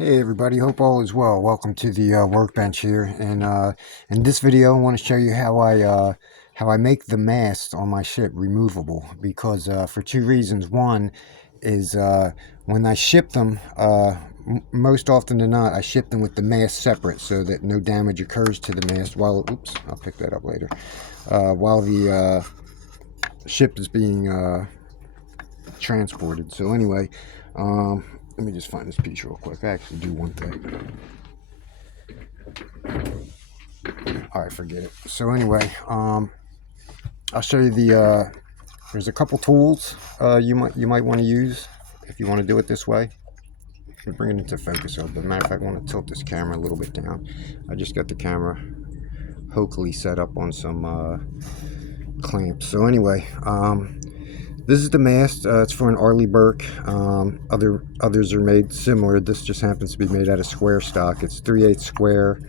Hey everybody, hope all is well. Welcome to the workbench here, and in this video I want to show you how I make the mast on my ship removable, because for two reasons. One is when I ship them, most often than not I ship them with the mast separate so that no damage occurs to the mast while, oops, I'll pick that up later, while the ship is being transported. So anyway, let me just find this piece real quick. I actually do one thing. Alright, forget it. So anyway, I'll show you the there's a couple tools you might want to use if you want to do it this way. I'm bring it into focus a little bit. Matter of fact, I want to tilt this camera a little bit down. I just got the camera hokily set up on some clamps. So anyway, this is the mast. It's for an Arleigh Burke. Others are made similar. This just happens to be made out of square stock. It's 3/8 square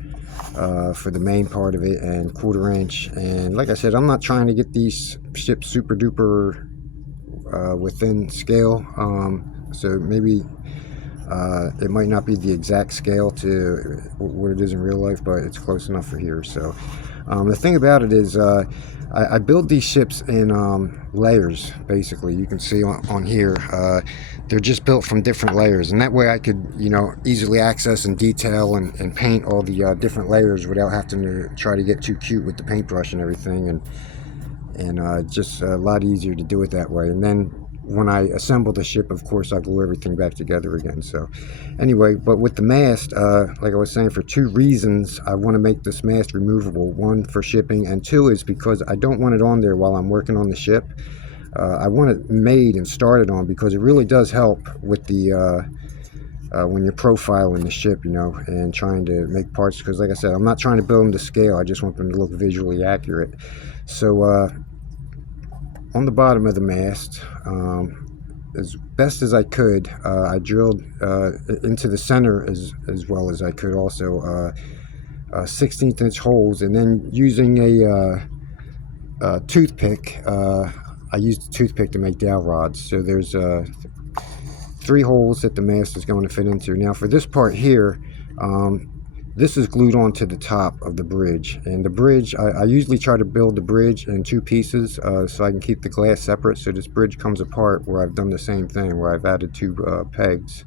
for the main part of it, and 1/4 inch. And like I said, I'm not trying to get these ships super duper within scale. So maybe it might not be the exact scale to what it is in real life, but it's close enough for here. So the thing about it is I build these ships in layers, basically. You can see on here, they're just built from different layers, and that way I could, easily access and detail and paint all the different layers without having to try to get too cute with the paintbrush and everything, and just a lot easier to do it that way. And then when I assemble the ship, of course, I glue everything back together again. So anyway, but with the mast, like I was saying, for two reasons I want to make this mast removable. One, for shipping, and two is because I don't want it on there while I'm working on the ship. I want it made and started on, because it really does help with the when you're profiling the ship, and trying to make parts, because like I said, I'm not trying to build them to scale. I just want them to look visually accurate. So on the bottom of the mast, as best as I could, I drilled into the center as well as I could, also 16th inch holes, and then using a toothpick, I used a toothpick to make dowel rods. So there's 3 holes that the mast is going to fit into. Now for this part here, this is glued onto the top of the bridge, and the bridge, I usually try to build the bridge in 2 pieces so I can keep the glass separate. So this bridge comes apart where I've done the same thing, where I've added 2 pegs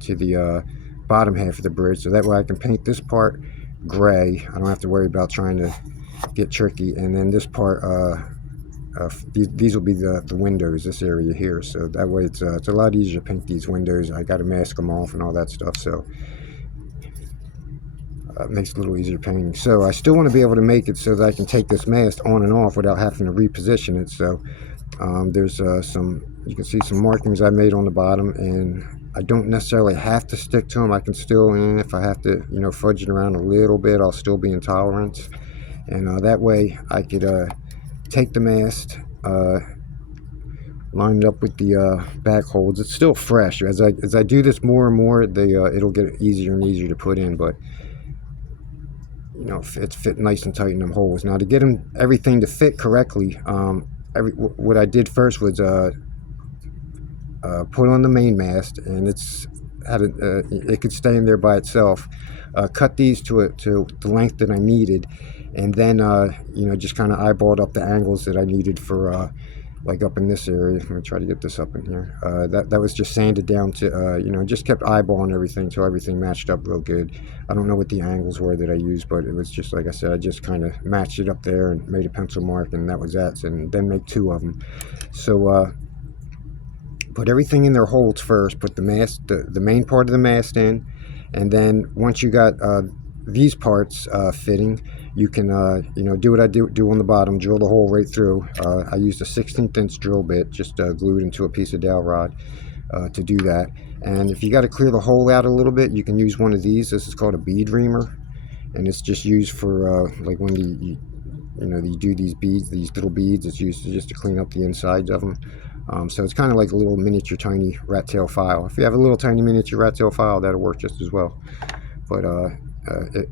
to the bottom half of the bridge, so that way I can paint this part gray. I don't have to worry about trying to get tricky. And then this part, these will be the windows, this area here. So that way it's a lot easier to paint these windows. I got to mask them off and all that stuff, so it makes it a little easier painting. So I still want to be able to make it so that I can take this mast on and off without having to reposition it. So there's you can see some markings I made on the bottom, and I don't necessarily have to stick to them. I can still, if I have to, fudge it around a little bit, I'll still be in tolerance. And that way I could take the mast, line it up with the back holds. It's still fresh. As I do this more and more, it'll get easier and easier to put in, but it's fit nice and tight in them holes. Now to get everything to fit correctly, what I did first was put on the main mast, and it could stay in there by itself. Cut these to the length that I needed, and then just kind of eyeballed up the angles that I needed for like up in this area. I'm gonna try to get this up in here. That was just sanded down to just kept eyeballing everything till everything matched up real good. I don't know what the angles were that I used, but it was just, like I said, I just kind of matched it up there and made a pencil mark, and that was that. And then make 2 of them. So put everything in their holes first. Put the mast, the main part of the mast in, and then once you got these parts fitting, you can do what I do on the bottom. Drill the hole right through. I used a 16th inch drill bit, just glued into a piece of dowel rod to do that. And if you got to clear the hole out a little bit, you can use one of these. This is called a bead reamer, and it's just used for like when you do these beads, these little beads. It's used just to clean up the insides of them. So it's kind of like a little miniature tiny rat tail file. If you have a little tiny miniature rat tail file, that'll work just as well. But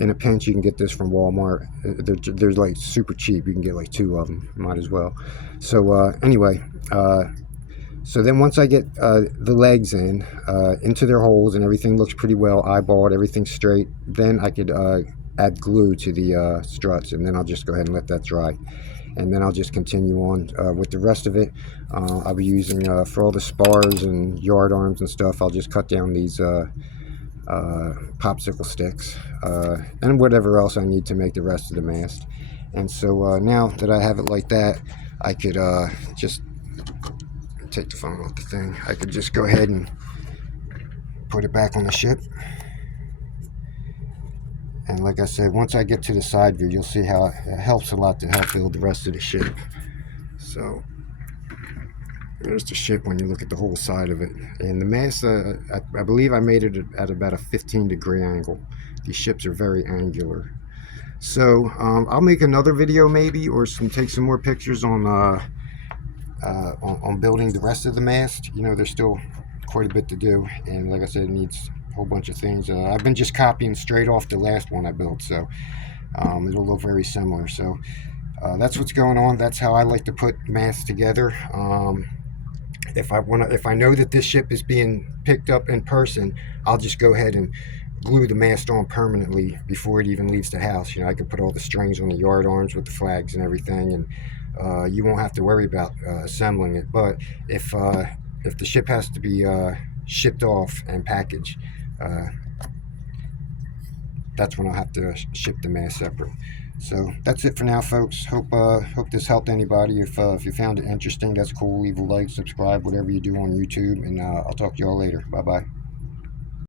in a pinch, you can get this from Walmart. They're like super cheap. You can get like 2 of them. Might as well. So anyway, So then once I get the legs in into their holes and everything looks pretty well eyeballed, everything's straight, then I could add glue to the struts, and then I'll just go ahead and let that dry. And then I'll just continue on with the rest of it. I'll be using, for all the spars and yard arms and stuff, I'll just cut down these popsicle sticks and whatever else I need to make the rest of the mast. And so now that I have it like that, I could just take the phone off the thing. I could just go ahead and put it back on the ship. And like I said, once I get to the side view, you'll see how it helps a lot to help build the rest of the ship. So there's the ship when you look at the whole side of it. And the mast, I believe I made it at about a 15-degree angle. These ships are very angular. So I'll make another video maybe, or take some more pictures on building the rest of the mast. You know, there's still quite a bit to do, and like I said, it needs a whole bunch of things. I've been just copying straight off the last one I built, so it'll look very similar. So that's what's going on. That's how I like to put masts together. If I know that this ship is being picked up in person, I'll just go ahead and glue the mast on permanently before it even leaves the house. You know, I can put all the strings on the yard arms with the flags and everything, and you won't have to worry about assembling it. But if the ship has to be shipped off and packaged, that's when I'll have to ship the mast separate. So that's it for now, folks. Hope this helped anybody. If you found it interesting, that's cool. Leave a like, subscribe, whatever you do on YouTube, and I'll talk to y'all later. Bye bye.